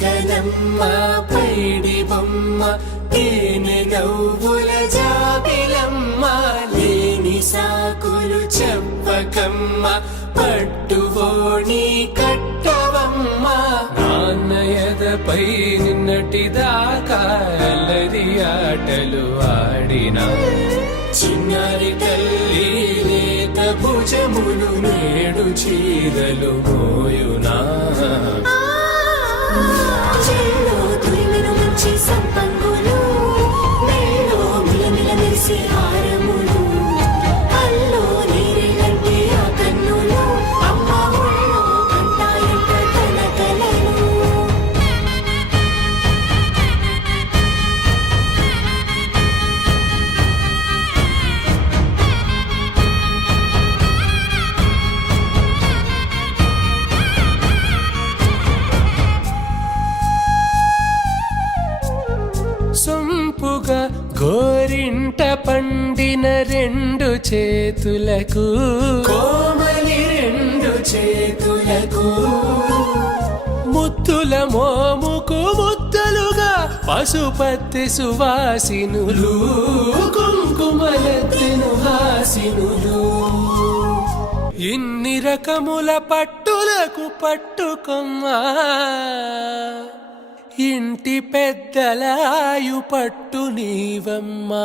చుక్కనమ్మ పైడి బొమ్మ తేనె నవ్వుల జాబిలమ్మ లేని సాకులు చెప్పకమ్మ పట్టువోణి కట్టవమ్మ నాన్నయదపై నిన్నటిదాకా అల్లరి ఆటలు ఆడినా చిన్నారి తల్లి లేత భుజములు నేడు చీరలు మోయునా సంపంగులు మేలో మిలమిల మెరిసే హారములు అల్లో నీరెలంటే ఆ కన్నులు అమ్మ ఒళ్ళో కంటాయంట తన కలలు సొంపుగా గోరింట పండిన రెండు చేతులకు కోమలి రెండు చేతులకు ముద్దుల మోముకు ముద్దలుగా పసుపత్తి సువాసినులు కుంకుమలెత్తిను హాసినులు ఇన్ని రకముల పట్టులకు పట్టుకొమ్మా ఇంటి పెద్దలాయు పట్టు నీవమ్మా.